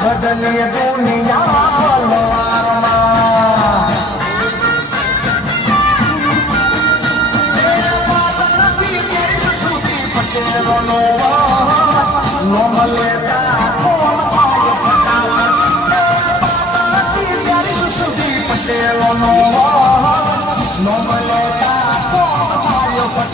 બદલે દુનિયા no નો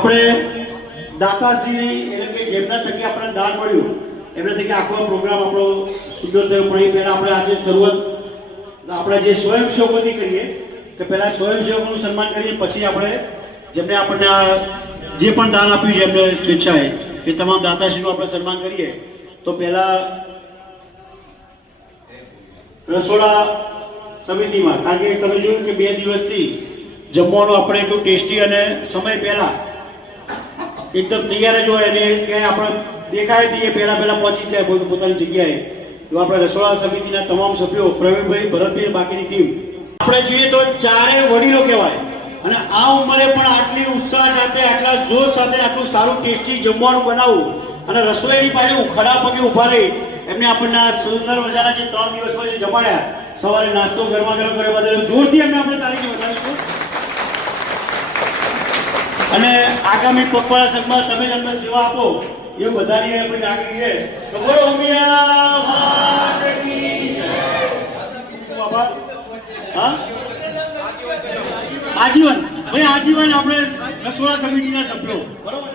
આપણે દાતાશ્રી એટલે કે જેમના થકી આપણને દાન મળ્યું, એમના થકી આખો પ્રોગ્રામ આપણો સુંદર થયો. પણ એ પહેલાં આપણે આજે શરૂઆત, આપણે જે સ્વયંસેવકોથી કરીએ, કે પહેલાં સ્વયંસેવકોનું સન્માન કરીએ, પછી આપણે જેમને આપણને આ જે પણ દાન આપ્યું છે એમને સ્વેચ્છાએ, એ તમામ દાતાશ્રીનું આપણે સન્માન કરીએ. તો પહેલાં રસોડા સમિતિમાં, કારણ કે તમે જોયું કે બે દિવસથી જમવાનું આપણે એટલું ટેસ્ટી અને સમય પહેલા એકદમ તૈયાર જ હોય અને ક્યાંય આપણે દેખાય દઈએ પહેલાં પહેલાં પહોંચી જાય પોત- પોતાની જગ્યાએ. તો આપણે રસોડા સમિતિના તમામ સભ્યો, પ્રવીણભાઈ, ભરતભાઈ, બાકીની ટીમ. આપણે જોઈએ તો ચારે વડીલો કહેવાય. અને આ ઉંમરે પણ આટલી ઉત્સાહ સાથે, આટલા જોશ સાથે, આટલું સારું ટેસ્ટી જમવાનું બનાવવું અને રસોઈની પાસે ખડા પગે ઊભા રહી. એમને આપણને સુંદર મજાના જે ત્રણ દિવસમાં જે જમાડ્યા. સવારે નાસ્તો ગરમા ગરમ કરવા બદલ જોરથી એમને આપણે તારીખ વધારીશું અને આગામી પગપાળા સંઘમાં તમે અંદર સેવા આપો એ બધાની આપણી લાગણી છે. તો બોલો આજીવન. ભાઈ, આજીવન આપણે રસોડા સમિતિના સભ્યો. બરોબર?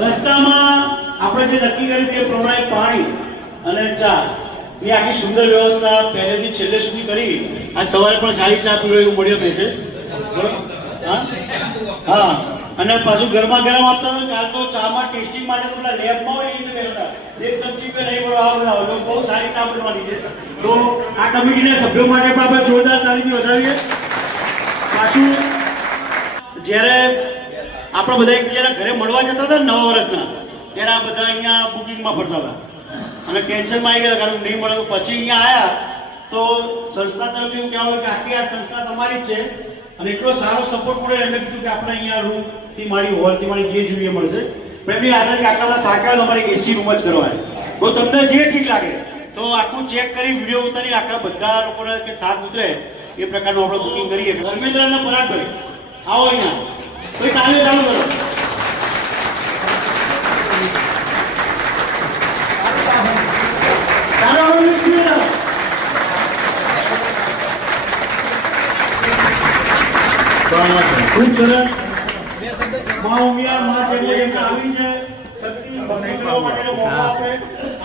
રસ્તામાં આપણે જે નક્કી કર્યું તે પ્રમાણે પાણી અને ચા, એ આખી સુંદર વ્યવસ્થા પહેલેથી છેલ્લે સુધી કરી. આ સવારે પણ સારી ચા પીવો એવું મળ્યો બરોબર? હા? અને પાછું ગરમા ગરમ આપતા હતા કાલ તો ચામાં ટેસ્ટિંગ માટે તો પેલા લેબમાં હોય એ રીતે હતા. એક ચમચી પે નહીં આ બધા તો બહુ સારી ચા બનવાની છે. તો આ કમિટીના સભ્યો માટે પણ આપણે જોરદાર તાલીમ વધારીએ પાછું જ્યારે આપણે બધા એકબીજાના ઘરે મળવા જતા હતા નવા વર્ષના, ત્યારે આ બધા અહીંયા બુકિંગમાં ફરતા હતા. અને ટેન્શનમાં આવી ગયા કારણ કે નહીં મળે તો પછી અહીંયા આવ્યા તો સંસ્થા તરફથી એવું કહેવાય કે આખી આ સંસ્થા તમારી જ છે અને એટલો સારો સપોર્ટ મળે એમને કીધું કે આપણે અહીંયા રૂમથી મારી હોલથી મારી જે જોઈએ મળશે. પણ એમની આશા છે કે આટલા બધા થાક્યા હોય તો એસી રૂમ જ કરવા તો તમને જે ઠીક લાગે, તો આખું ચેક કરી વીડિયો ઉતારી, આખા બધા લોકોને કે થાક ઉતરે, એ પ્રકારનું આપણે બુકિંગ કરીએ. ધર્મેન્દ્ર અને પરાગભાઈ આવો અહીંયા. કોઈ તાલીમ ચાલુ કરો ચાલો હવે નીકળી જાઓ. ખૂબ સરસ. મા ઉમિયા મા સેવા યજ્ઞ આવી છે શક્તિ ભક્તિ કરવા માટેનો મોકો આપે.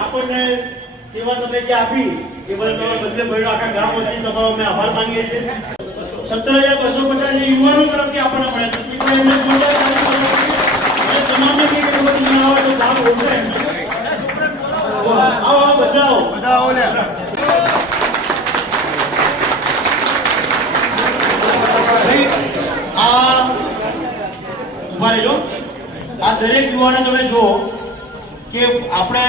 આપણને સેવા તમે જે આપી. એ બદલ તમારા બધે ભાઈઓ આખા ગામ વતી તમારો અમે આભાર માનીએ છીએ. સત્તર હજાર બસો પચાસ યુવાનો તરફથી આપણને મળ્યા છે. છે. તમામને કઈ તમે ના આવે તો કામ ઓછે. આવો આવો બધા આવો બધા આવો ભાઈ, આ ઊભા રહેજો. આ દરેક યુવાને તમે જુઓ કે આપણે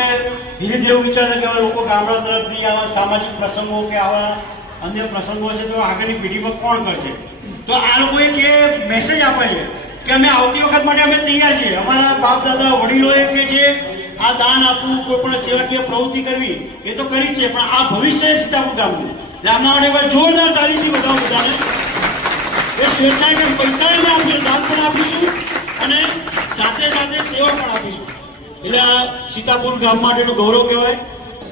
ધીરે ધીરે વિચારતા કે લોકો ગામડા તરફથી, આવા સામાજિક પ્રસંગો કે આવા અન્ય પ્રસંગો છે, તો આગળની પેઢીમાં કોણ કરશે? તો આ લોકોએ કે મેસેજ આપે છે કે અમે આવતી વખત માટે અમે તૈયાર છીએ. અમારા બાપ દાદા વડીલોએ કે જે આ દાન આપવું, કોઈ પણ સેવાકીય પ્રવૃત્તિ કરવી, એ તો કરી છે, પણ આ ભવિષ્ય સીતાપુર ગામનું. આમના માટે જોરદાર તાલીમથી બતાવો બધાને. એ સ્વેચ્છાએ પૈસા આપીશું દાન પણ આપીશું અને સાથે સાથે સેવા પણ આપીશું. એટલે સીતાપુર ગામ માટેનું ગૌરવ કહેવાય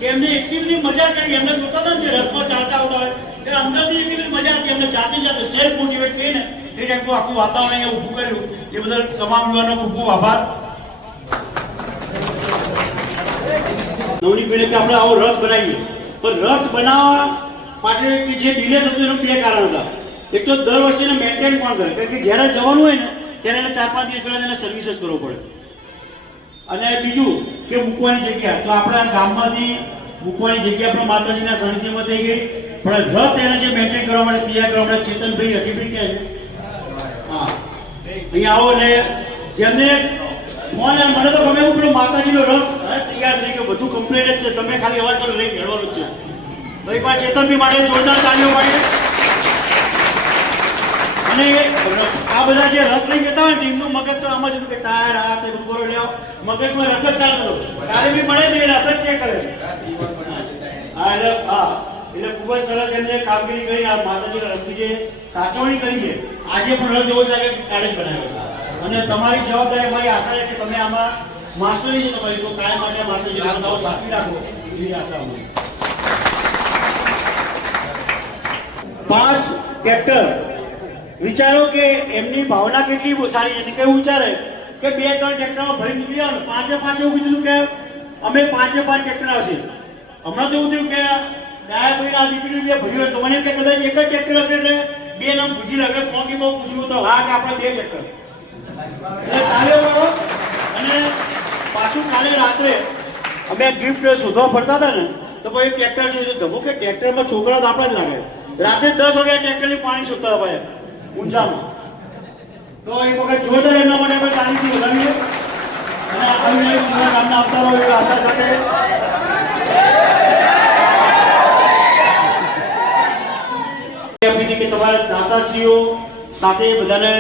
કે એમને બધી મજા કરી એમને જોતા જે રથમાં ચાલતા આવતા હોય એટલે અંદરની એટલી મજા હતી, એમને જાતે જાતે સેલ્ફ મોટિવેટ થઈને એ ટાઈપનું આખું વાતાવરણ અહીંયા ઊભું કર્યું. એ બદલ તમામ યુવાનો ખૂબ આભાર. નવની પેઢી કે આપણે આવો રથ બનાવીએ. પણ રથ બનાવવા માટે જે ડિલે થતું એનું બે કારણ હતા. એક તો દર વર્ષે એને મેન્ટેન પણ કરે? કારણ કે જ્યારે જવાનું હોય ને, ત્યારે એને ચાર પાંચ દિવસ પહેલા એને સર્વિસ જ કરવો પડે. અને બીજું કે મૂકવાની જગ્યા. તો આપણા ગામમાંથી મૂકવાની જગ્યા પણ માતાજીના સાનિધ્યમાં થઈ ગઈ. પણ રથ એને જે મેન્ટેન કરવા માટે તૈયાર કરવા માટે ચેતનભાઈ હકીભાઈ ક્યાં છે. હા. અહીંયા આવો ને, જેમને ફોન મને તો ગમે એવું પેલો માતાજીનો રથ તૈયાર થઈ ગયો. બધું કમ્પ્લીટ જ છે. તમે ખાલી અવાજ કરો લઈ ઘડવાનું જ છે. ભાઈ પણ ચેતનભાઈ માટે જોરદાર તાલીઓ પાડીએ અને આ બધા જે રથ લઈ જતા હોય ટીમનું મગજ તો આમ જ હતું કે ટાયર આ તે બધું કરો લ્યો. મગજમાં ચાલ ચાલતો. તારે બી મળે ને રથ જ ચેક કરે. હા, એટલે હા. એટલે ખૂબ જ સરસ એમને કામગીરી કરી, આ માતાજીના રથની જે સાચવણી કરી છે, આજે પણ રથ એવો જ લાગે કે કાલે જ બનાવ્યો અને તમારી જવાબદારી અમારી આશા છે કે તમે આમાં માસ્ટરી છે તમારી, તો કાયમ માટે માતાજીનો રથાઓ સાચવી રાખો. એવી આશા અમારી પાંચ ટ્રેક્ટર વિચારો કે એમની ભાવના કેટલી સારી છે. કેવું વિચારે? કે બે ત્રણ ટ્રેક્ટરમાં ભરી નીકળ્યા પાંચે પાંચ એવું કીધું કે અમે પાંચે પાંચ ટ્રેક્ટર આવશે હમણાં તો એવું થયું કે ડાયા ભાઈ આ દીકરી બે ભર્યું તો મને કે કદાચ એક જ ટ્રેક્ટર હશે એટલે બે નામ પૂછી લે બહુ પૂછ્યું તો હા કે આપણે બે ટ્રેક્ટર એટલે કાલે અને પાછું કાલે રાત્રે અમે ગિફ્ટ શોધવા ફરતા હતા ને, તો પછી ટ્રેક્ટર જોયું ધમો કે ટ્રેક્ટરમાં છોકરા તો આપણા જ લાગે. રાત્રે દસ વાગે ટ્રેક્ટરની પાણી શોધતા હતા ભાઈ. ઊંચામાં. તો એક વખત જોરદાર એમના માટે આપણે તાલીમથી વધારીએ અને આવીને તમારા કામના આપતા રહો એવી આશા સાથે કે તમારા દાતાશ્રીઓ સાથે બધાને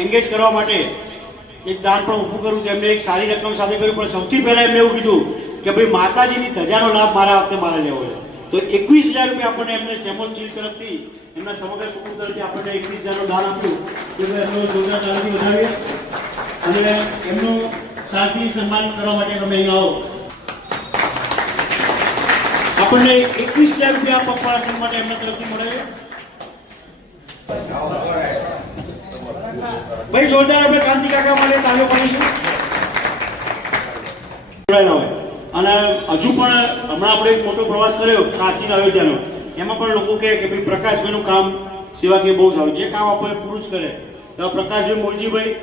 એન્ગેજ કરવા માટે એક દાન પણ ઊભું કરું છે એમને એક સારી રકમ સાથે કર્યું, પણ સૌથી પહેલા એમને એવું કીધું કે ભાઈ માતાજીની ધજાનો લાભ મારા વખતે મારે લેવો છે. તો એકવીસ હજાર રૂપિયા આપણને એમને સેમો સ્ટીલ તરફથી, એમના સમગ્ર કુટુંબ તરફથી આપણને એકવીસ હજારનું દાન આપ્યું. તો એમનો જોરદાર તાળીથી વધારીએ અને એમનું શાંતિ સન્માન કરવા માટે તમે અહીં આવો. આપણને એકવીસ હજાર રૂપિયા પપ્પા માટે એમના તરફથી મળે. ભાઈ, જોરદાર આપણે કાંતિ કાકા માટે તાલુ પાડીશું જોડાયેલા હોય અને હજુ પણ હમણાં આપણે એક મોટો પ્રવાસ કર્યો કાશી અયોધ્યાનો. એમાં પણ લોકો કહે કે ભાઈ પ્રકાશભાઈનું કામ સેવા કે બહુ સારું. જે કામ આપણે પૂરું જ કરે. તો પ્રકાશભાઈ મોરજીભાઈ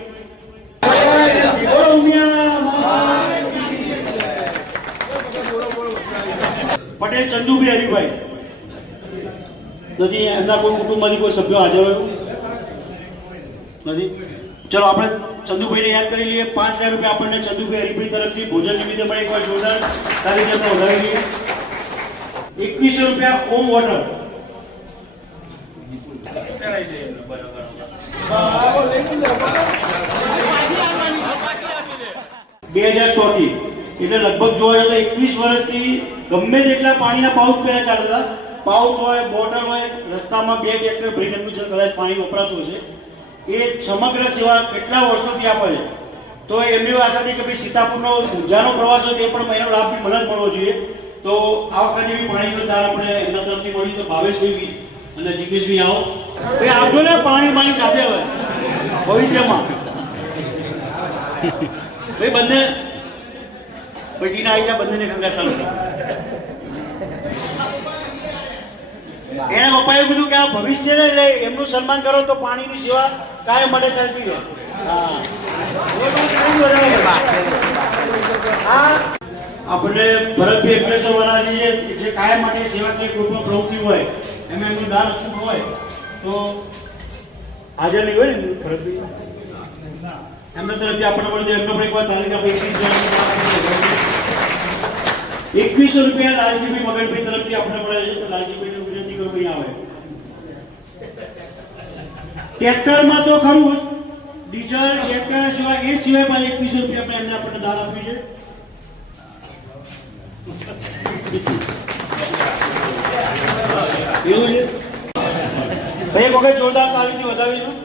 પટેલ, ચંદુભાઈ, હરિભાઈ. નથી, એમના કોઈ કુટુંબમાંથી કોઈ સભ્યો હાજર હોય? નથી? ચલો, આપણે ચંદુભાઈને યાદ કરી લઈએ. પાંચ હજાર રૂપિયા આપણને ચંદુભાઈ હરિભાઈ તરફથી ભોજન નિમિત્તે પણ એકવાર જોરદાર સારી રીતે આપણે વધારી લઈએ. એકવીસો રૂપિયા ઓમ વોટર બે હજાર ચોથી. એટલે લગભગ જોવા જતા એકવીસ વર્ષથી ગમે તેટલા પાણીના પાઉચ પહેલા ચાલતા પાઉચ હોય, બોટલ હોય, રસ્તામાં બે ટ્રેક્ટર ભરીને કદાચ પાણી વપરાતું હશે. એ સમગ્ર સેવા કેટલા વર્ષોથી આપે છે? તો એમની આશા હતી કે ભાઈ સીતાપુરનો ઉર્જાનો પ્રવાસ હોય તે પણ એનો લાભ મને જ મળવો જોઈએ. તો આ વખતે બી પાણીનો દાન આપણે એમના તરફથી મળ્યું તો ભાવેશભાઈ બી અને જિગ્નેશભાઈ આવો. એ આવજો ને પાણી પાણી સાથે હવે. ભવિષ્યમાં. ભાઈ, બંને પછી ના આવી ગયા, બંનેને ગંગા ચાલુ એના પપ્પાએ કીધું કે આ ભવિષ્ય ને એટલે એમનું સન્માન કરો તો પાણીની સેવા કાયમ માટે ચાલતી રહે. હા. આપણે ભરતભાઈ એકલેશ્વર વાળા જે કાયમ માટે સેવાકીય ગ્રુપમાં પ્રવૃત્તિ હોય, એમાં એમનું દાન અચૂક હોય, તો હાજર નહીં હોય ને ભરતભાઈ? એમના તરફથી આપણને મળે એમનો પણ એકવાર તારીખ આપણે એકવીસ રૂપિયા લાલજીભાઈ મગનભાઈ તરફથી આપણને મળે છે. તો લાલજીભાઈને ભાઈ આવે. ટ્રેક્ટરમાં તો ખરું જ. ડીઝલ ટ્રેક્ટર સિવાય એ સિવાય પણ એકવીસો રૂપિયા એમને આપણને દાન આપ્યું છે. એવું છે? ભાઈ વખત જોરદાર તાલીમથી વધાવીશું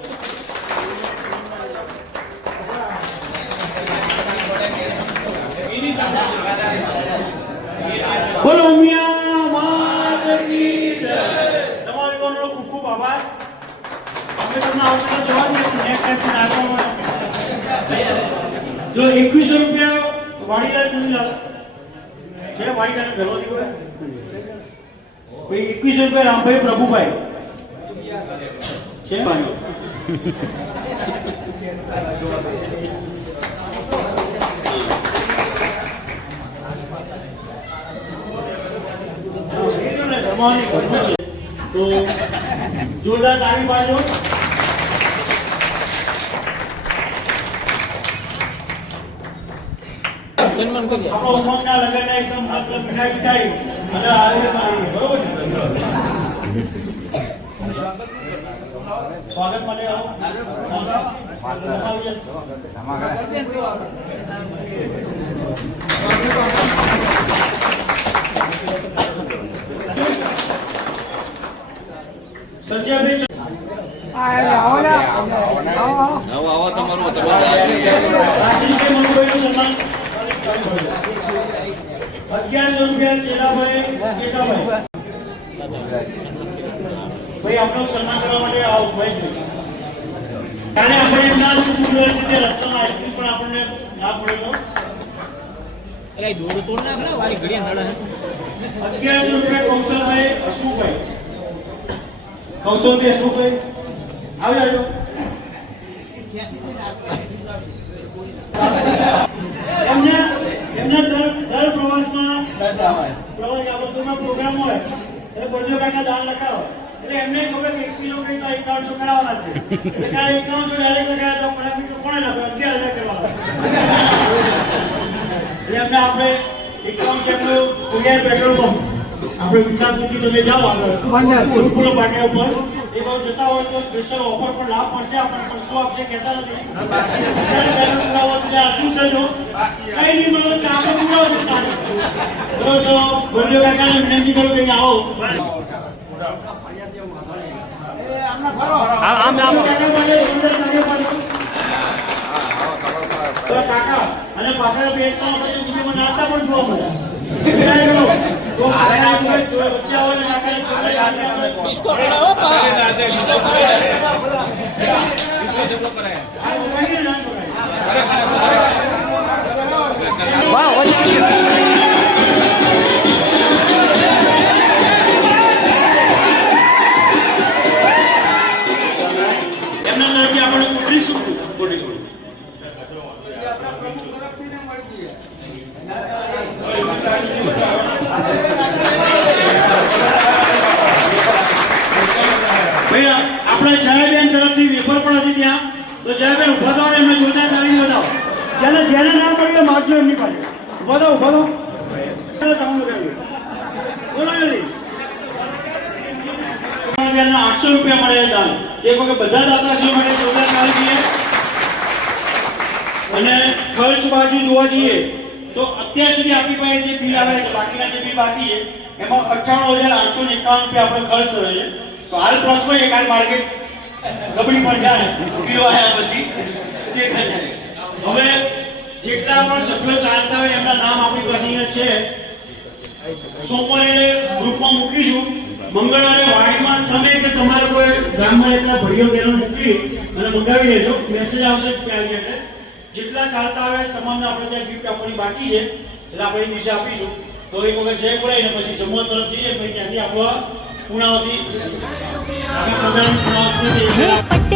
બોલો મિયા માત કી જય તમારી કોનો ખૂબ આભાર. અમે તમને આવતા જોવા નાખવા જો એકવીસો રૂપિયા વાડીદાર સુધી લાવે છે વાડીદાર ઘરો દીવો ભાઈ, એકવીસો રૂપિયા રામભાઈ પ્રભુભાઈ. છે? ભાઈ જમવાની ઘરનું છે તો જોરદાર તાળી પાડજો એકદમ મસ્ત મીઠાઈ મીઠાઈ અને સ્વાગત મને આવો સ્વાગત. સંજયભાઈ આવો આવો તમારું તમારું રાજીવભાઈ મનુભાઈનું સન્માન અગિયારસો રૂપિયા ચેલાભાઈ કેશાભાઈ ભાઈ સન્માન કરવા માટે આવો મહેશભાઈ કાલે આપણે એમના આઈસ્ક્રીમ પણ આપણને ના પડે તો અરે દોડ તોડ ને વારી ઘડિયા નડે અગિયારસો રૂપિયા કૌશલભાઈ હસમુખભાઈ કૌશલભાઈ હસમુખભાઈ આવી જાજો એમને દર દર પ્રવાસમાં પ્રવાસ આપતોમાં પ્રોગ્રામ હોય એટલે બળદેવ કાકા દાન લખાવે. એટલે એમને ખબર કે એક કઈ તો એકાઉન્ટસો કરાવવાના છે. એટલે આ એકાઉન્ટસો ડાયરેક્ટ લગાવ્યા તો પણ મિત્રો કોણે લખાવે અગિયાર હજાર કરવાના. એટલે એમને આપણે એકાઉન્ટ એમનું કુરિયર પેટ્રોલ પંપ આપણે ગુજરાતમાંથી તમે જાઓ આગળ. ફૂલફૂલો પાટિયા ઉપર. એ બાજુ જતા હોય તો સ્પેશિયલ ઓફર પણ લાભ મળશે આપણને પણ શું આપશે કહેતા નથી. આટલું થજો. કઈ નહીં મળે તો આપણે પુરાવો છે સારું. બરોબર તો બોલ્યો કાકાને વિનંતી કરું કે આવો. આમ આમ. કાકા અને પાછળ બે ત્રણ વખત વિડીયોમાં નાચતા પણ જોવા મળ્યા. વિચાર કરો. તો કાકા એક સાઉન્ડ બોલો. આઠસો રૂપિયા મળે છે દાન એક વખત બધા દાતાશ્રીઓ માટે જોરદાર તાળી જોઈએ. અને ખર્ચ બાજુ જોવા જઈએ, તો અત્યાર સુધી આપણી પાસે જે બિલ આવે છે, બાકીના જે બિલ બાકી છે, એમાં અઠ્ઠાણું હજાર આઠસો ને એકાવન રૂપિયા આપણે ખર્ચ થયો છે. તો હાલ પ્લસમાં એક કાલ માર્કેટ ગબડી પણ જાય કિલો આવ્યા પછી દેખાય. હવે જેટલા પણ સભ્યો ચાલતા હોય એમના નામ આપણી પાસે અહીંયા છે. સોમવારે ગ્રુપમાં મૂકીશું. મંગળવારે વાડીમાં તમે કે તમારે કોઈ ગામમાં એટલા ભાઈઓ બહેનો મૂકી અને મંગાવી લેજો. મેસેજ આવશે ત્યાં એટલે જેટલા ચાલતા આવે તમામને આપણે ત્યાં ગિફ્ટ આપવાની બાકી છે. એટલે આપણે એ દિવસે આપીશું. તો એક વખત જય બોલાય ને પછી જમવા તરફ જઈએ, પછી ત્યાંથી આપણો પુણાવતી પુણાવતી